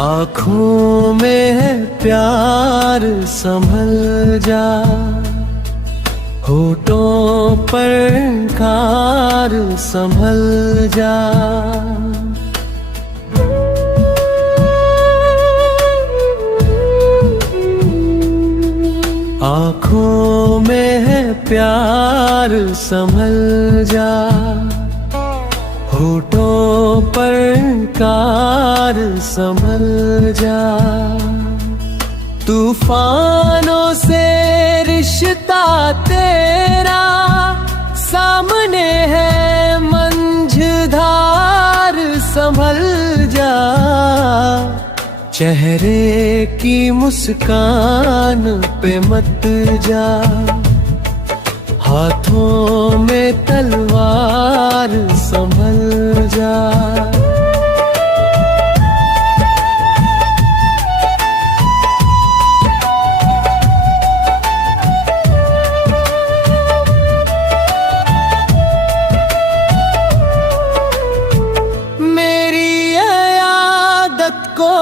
आँखों में है प्यार संभल जा, होठों पर इनकार संभल जा। आँखों में है प्यार संभल जा, होठों पर इनकार संभल जा। तूफानों से रिश्ता तेरा सामने है मंझधार संभल जा। चेहरे की मुस्कान पे मत जा, हाथों में तलवार संभल जा। मेरी आदत को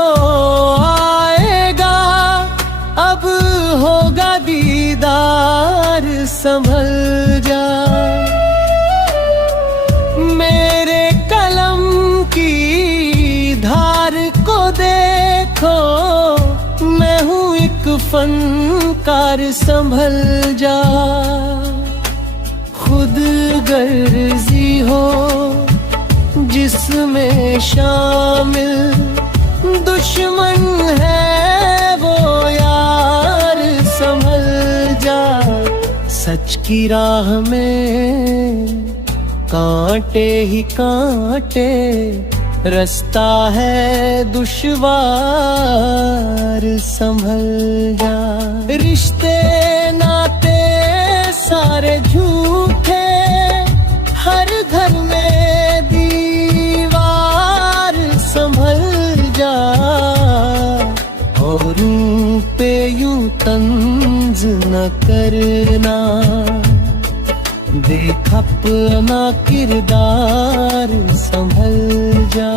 आएगा अब होगा दीदार संभल जा। मेरे कलम की धार को देखो, मैं हूँ एक फनकार संभल जा। खुद गर्जी हो जिसमें शामिल, दुश्मन है वो यार संभल जा। सच की राह में कांटे ही कांटे, रास्ता है दुश्वार संभल जा। रिश्ते नाते सारे झूठे, हर घर में दीवार संभल जा। औरों पे यूं तंज न करना, देख अपना किरदार संभल जा।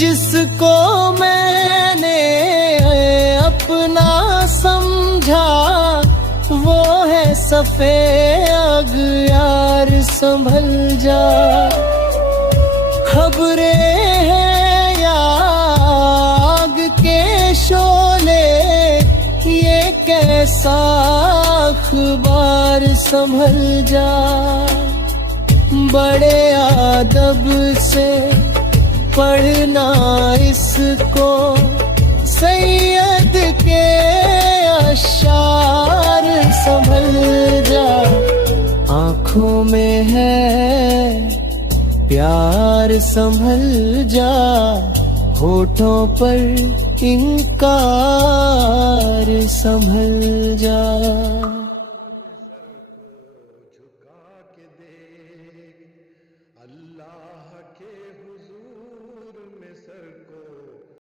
जिसको मैंने अपना समझा, वो है सफेद यार संभल जा। खबरें हैं या आग के शोले, ये कैसा अखबार संभल जा। बड़े अदब से पढ़ना इसको, सैयद के अशार संभल जा। आँखों में है प्यार संभल जा, होठों पर इनकार संभल जा।